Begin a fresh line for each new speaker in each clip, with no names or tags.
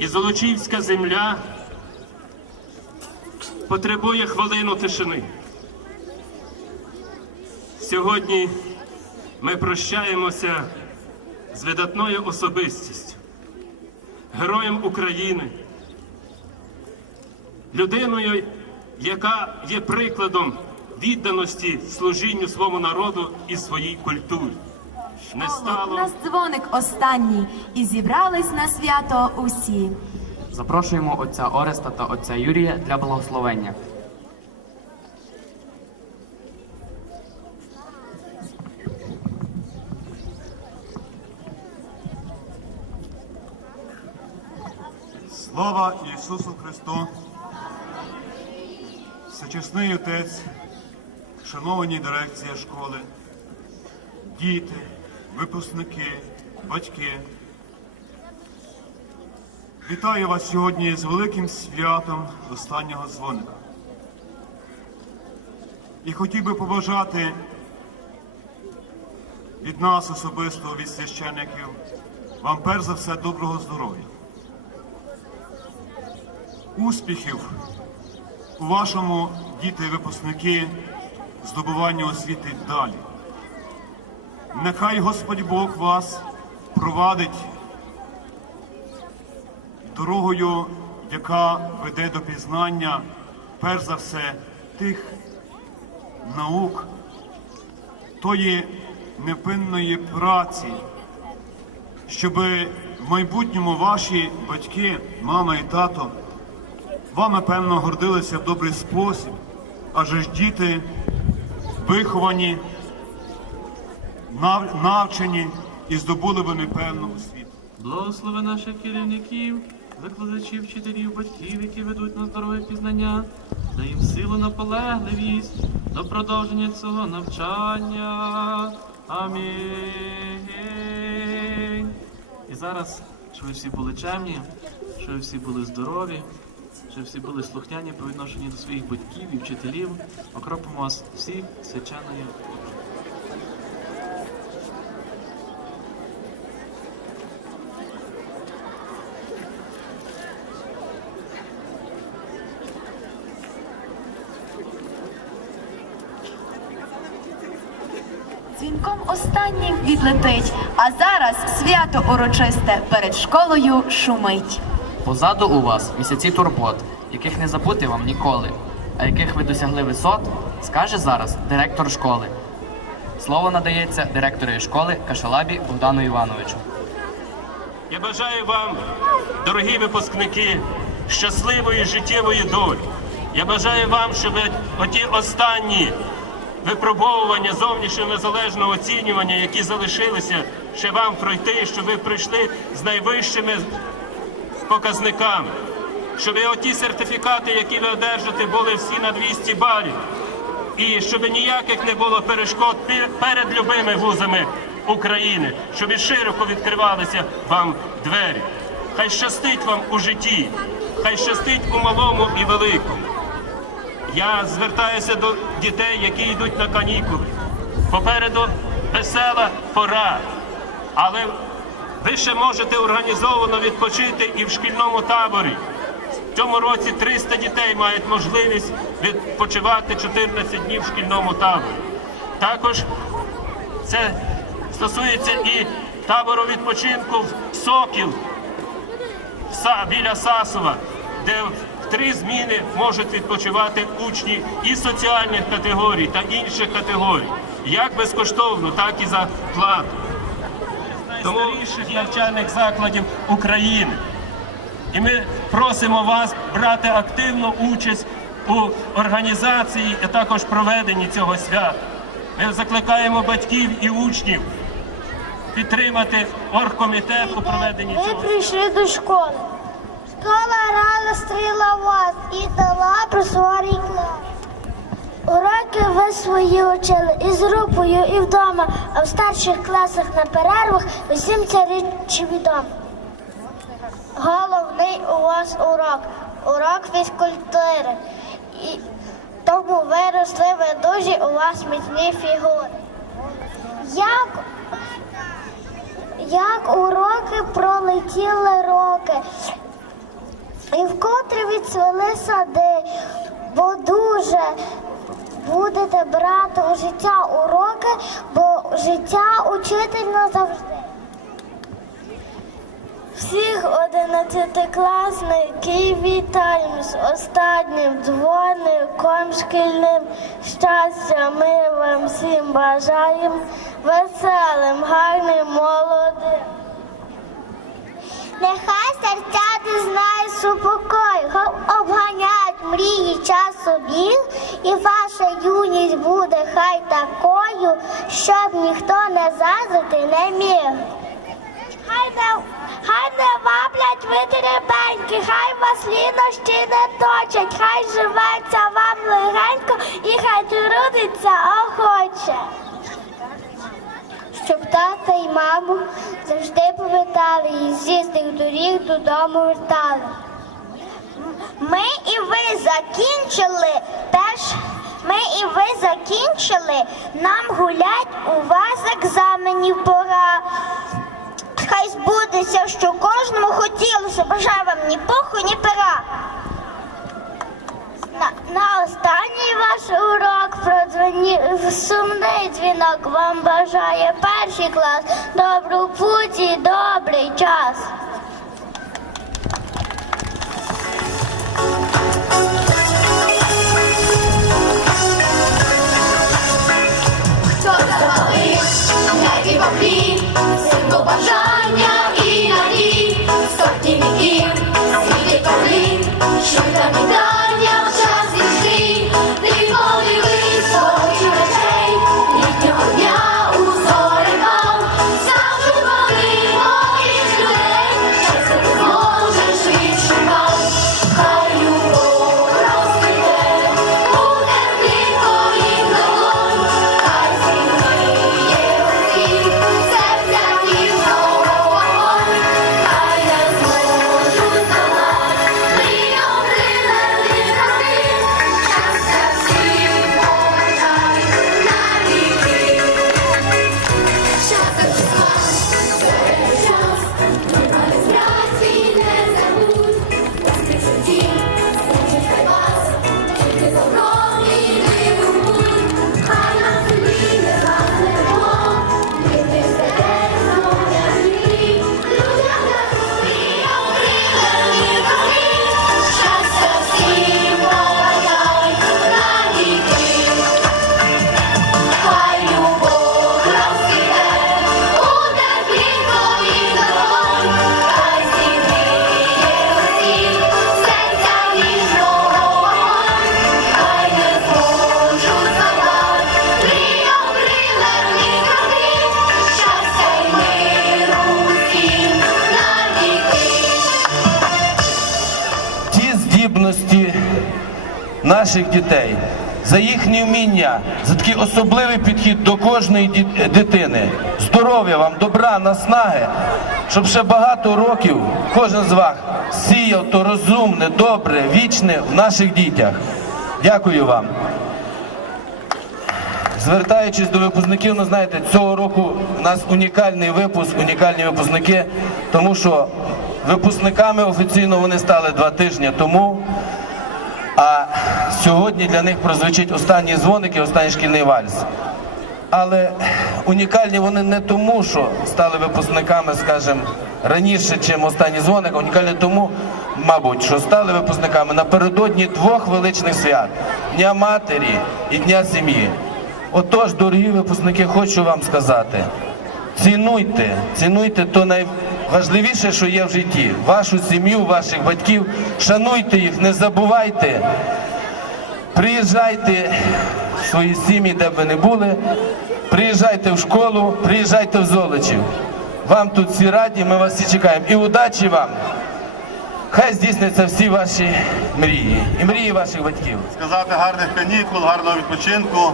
і Золочівська земля потребує хвилину тишини. Сьогодні ми прощаємося з видатною особистістю, героєм України, людиною, яка є прикладом відданості служінню своєму народу і своїй культурі. Не
У
стало
нас дзвоник останній, і зібрались на свято усі.
Запрошуємо отця Ореста та отця Юрія для благословення.
Слава Ісусу Христу! Всечесний Отець, шановані дирекція школи, діти, випускники, батьки. Вітаю вас сьогодні з великим святом останнього дзвоника. І хотів би побажати від нас особисто, від священників, вам перш за все доброго здоров'я успіхів у вашому діти і випускники здобування освіти далі. Нехай Господь Бог вас провадить дорогою, яка веде до пізнання, перш за все, тих наук, тої невпинної праці, щоб в майбутньому ваші батьки, мама і тато, вами, певно, гордилися в добрий спосіб, адже ж діти виховані, навчені і здобули вони певну освіту.
Благослови наших керівників, викладачів, вчителів, батьків, які ведуть на здорове пізнання, дай їм силу наполегливість до продовження цього навчання. Амінь. І зараз, щоб ви всі були чемні, щоб ви всі були здорові, щоб всі були слухняні по відношенню до своїх батьків і вчителів, окропимо вас всіх свяченою
Дзвінком останнім відлетить, а зараз свято урочисте перед школою шумить.
Позаду у вас місяці турбот, яких не забути вам ніколи, а яких ви досягли висот, скаже зараз директор школи. Слово надається директору школи Кашалабі Богдану Івановичу.
Я бажаю вам, дорогі випускники, щасливої життєвої долі. Я бажаю вам, щоб оті останні випробовування зовнішнього незалежного оцінювання, які залишилися ще вам пройти, щоб ви прийшли з найвищими показниками. Щоб оті сертифікати, які ви одержите, були всі на 200 балів. І щоб ніяких не було перешкод перед любими вузами України, щоб і широко відкривалися вам двері. Хай щастить вам у житті, хай щастить у малому і великому. Я звертаюся до дітей, які йдуть на канікули. Попереду весела пора, але ви ще можете організовано відпочити і в шкільному таборі. В цьому році 300 дітей мають можливість відпочивати 14 днів в шкільному таборі. Також це стосується і табору відпочинку в Сокіл біля Сасова, де три зміни можуть відпочивати учні і соціальних категорій та інших категорій, як безкоштовно, так і за плату. Найстаріших навчальних закладів України. І ми просимо вас брати активну участь у організації, а також проведенні цього свята. Ми закликаємо батьків і учнів підтримати оргкомітет у проведенні
Ми
цього.
прийшли до школи. Школа стріла вас і дала про свій клас. Уроки ви свої учили і з групою, і вдома, а в старших класах на перервах усім ця річ відома. Головний у вас урок, урок фізкультури. І тому виросли ви дуже у вас міцні фігури. Як, як уроки пролетіли роки, і вкотре відцвели сади, бо дуже будете брати у життя уроки, бо життя учитель назавжди. Всіх одинадцятикласників вітаємо з останнім дзвоником шкільним. Щастя ми вам всім бажаємо, веселим, гарним, молодим. Нехай серця не знає супокою, хай обганяють мрії часу біг, і ваша юність буде хай такою, щоб ніхто не зазити не міг. Хай не, хай не ваблять ви теребеньки, хай вас лінощі не точать, хай живеться вам легенько і хай трудиться охоче. Тата і маму завжди повертали і зі тих доріг додому вертали. Ми і ви закінчили теж. Ми і ви закінчили, нам гулять у вас екзаменів пора. Хай збудеться, що кожному хотілося, бажаю вам ні пуху, ні пера. На, на останній ваш урок продзвонів сумний дзвінок вам бажає перший клас. Добру путь і добрий час.
Наших дітей, за їхнє вміння, за такий особливий підхід до кожної дитини. Здоров'я вам, добра, наснаги, щоб ще багато років кожен з вас сіяв то розумне, добре, вічне в наших дітях. Дякую вам. Звертаючись до випускників, ну знаєте, цього року у нас унікальний випуск, унікальні випускники, тому що випускниками офіційно вони стали два тижні тому. А сьогодні для них прозвучить останній дзвоник і останній шкільний вальс. Але унікальні вони не тому, що стали випускниками, скажімо, раніше, чим останній дзвоник, а унікальні тому, мабуть, що стали випускниками напередодні двох величних свят Дня Матері і Дня сім'ї. Отож, дорогі випускники, хочу вам сказати: цінуйте, цінуйте то найважливіше, що є в житті, вашу сім'ю, ваших батьків, шануйте їх, не забувайте. Приїжджайте в свої сім'ї, де б ви не були. Приїжджайте в школу, приїжджайте в Золочів. Вам тут всі раді, ми вас всі чекаємо. І удачі вам! Хай здійсняться всі ваші мрії і мрії ваших батьків.
сказати гарних канікул, гарного відпочинку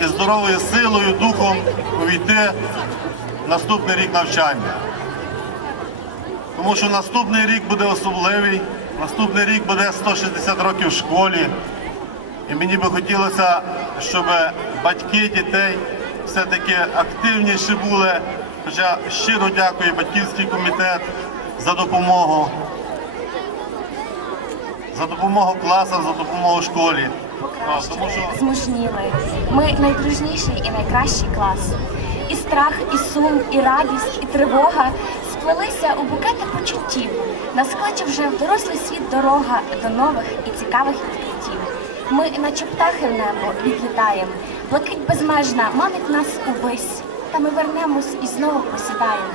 і здоровою силою, духом увійти в наступний рік навчання. Тому що наступний рік буде особливий, наступний рік буде 160 років в школі. І мені би хотілося, щоб батьки дітей все-таки активніші були. Хоча щиро дякую батьківський комітет за допомогу, за допомогу класам, за допомогу школі. Тому що
змужніли. Ми найдружніший і найкращий клас. І страх, і сум, і радість, і тривога сплелися у букети почуттів. Нас кличе вже в дорослий світ дорога до нових і цікавих відкриттів. Ми, наче птахи в небо, відлітаємо. Блакить безмежна манить нас увесь. Та ми вернемось і знову посідаємо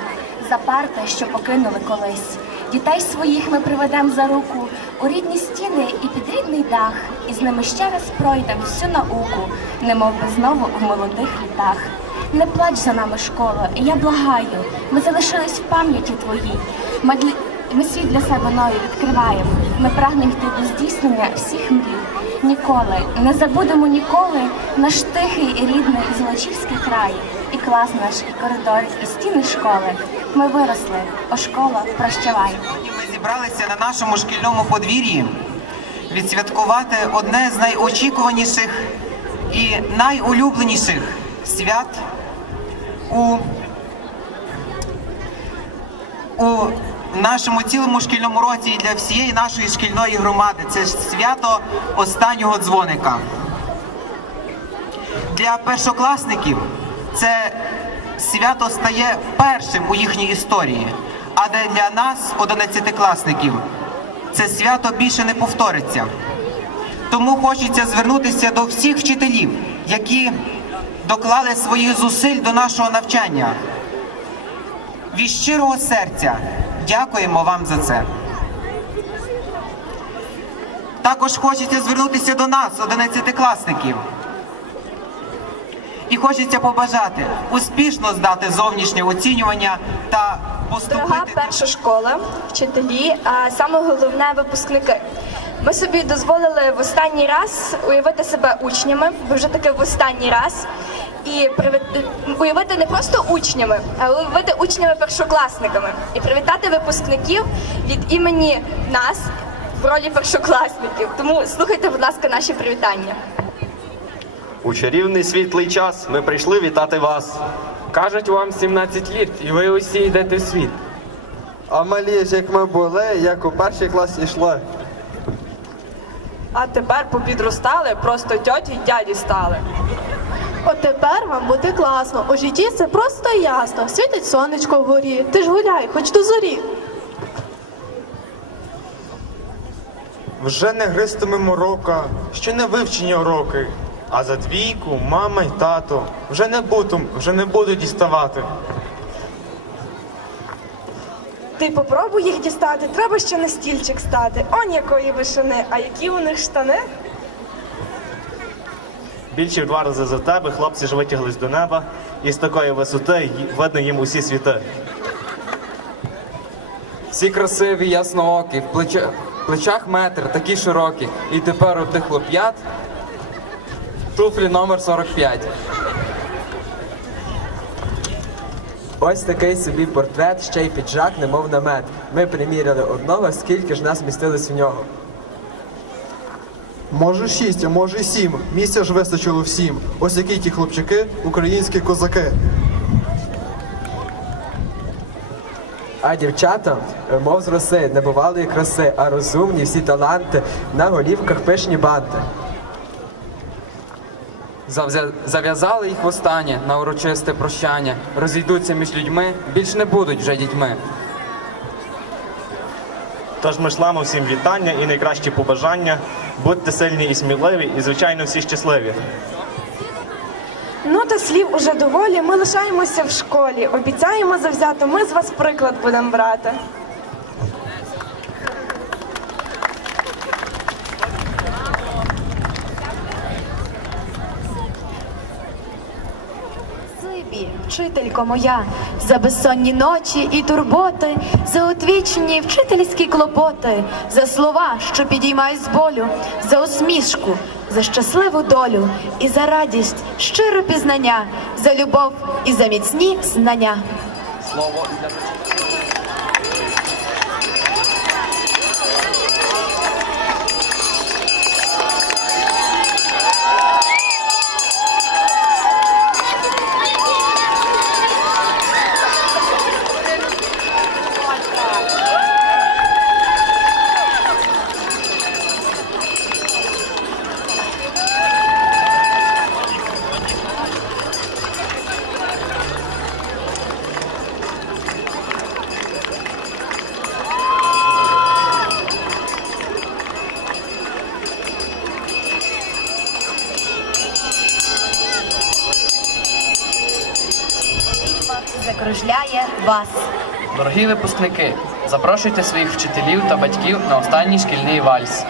за парти, що покинули колись. Дітей своїх ми приведемо за руку у рідні стіни і під рідний дах, і з ними ще раз пройдемо всю науку, немов би знову в молодих літах. Не плач за нами, школа, я благаю, ми залишились в пам'яті твоїй. Ми, світ для себе новий відкриваємо. Ми прагнемо йти до здійснення всіх мрій. Ніколи, не забудемо ніколи наш тихий і рідний Золочівський край, і клас наш, і коридор, і стіни школи. Ми виросли, о школа, прощавай.
Сьогодні ми зібралися на нашому шкільному подвір'ї відсвяткувати одне з найочікуваніших і найулюбленіших свят у, у нашому цілому шкільному році і для всієї нашої шкільної громади. Це свято останнього дзвоника. Для першокласників це свято стає першим у їхній історії. А для нас, одинадцятикласників, це свято більше не повториться. Тому хочеться звернутися до всіх вчителів, які доклали своїх зусиль до нашого навчання. Від щирого серця дякуємо вам за це. Також хочеться звернутися до нас, одинадцятикласників. І хочеться побажати успішно здати зовнішнє оцінювання та
Дорога перша школа, вчителі, а саме головне випускники. Ми собі дозволили в останній раз уявити себе учнями, бо вже таки в останній раз. І уявити не просто учнями, а уявити учнями першокласниками і привітати випускників від імені нас в ролі першокласників. Тому слухайте, будь ласка, наші привітання.
У чарівний світлий час ми прийшли вітати вас.
Кажуть вам 17 літ, і ви усі йдете в світ.
А малі ж як ми були, як у перший клас ішли.
А тепер попідростали, просто тьоті й дяді стали.
От тепер вам буде класно. У житті це просто і ясно. Світить сонечко вгорі. Ти ж гуляй, хоч до зорі.
Вже не гристимемо рока, ще не вивчені уроки. А за двійку мама й тато вже не буду, вже не буду діставати.
Ти попробуй їх дістати, треба ще на стільчик стати. Он якої вишини, а які у них штани?
Більше в два рази за тебе хлопці ж витяглись до неба, і з такої висоти й- видно їм усі світи.
Всі красиві, ясноокі, в плечах, плечах метр, такі широкі. І тепер у тих хлоп'ят туфлі номер 45.
Ось такий собі портрет, ще й піджак, немов намет. Ми приміряли одного, скільки ж нас містилось в нього.
Може шість, а може сім. Місця ж вистачило всім. Ось які ті хлопчики, українські козаки.
А дівчата, е, мов з роси, небувалої краси, а розумні всі таланти, на голівках пишні банти.
Завзя- Зав'язали їх востаннє на урочисте прощання. Розійдуться між людьми, більш не будуть вже дітьми.
Тож ми шлемо всім вітання і найкращі побажання. Будьте сильні і сміливі, і звичайно всі щасливі.
Ну та слів уже доволі. Ми лишаємося в школі. Обіцяємо завзято, ми з вас приклад будемо брати.
Вчителько моя, за безсонні ночі і турботи, за утвічні вчительські клопоти, за слова, що підіймають з болю, за усмішку, за щасливу долю і за радість, щире пізнання, за любов і за міцні знання.
Слово для
Закружляє вас.
Дорогі випускники, запрошуйте своїх вчителів та батьків на останній шкільний вальс.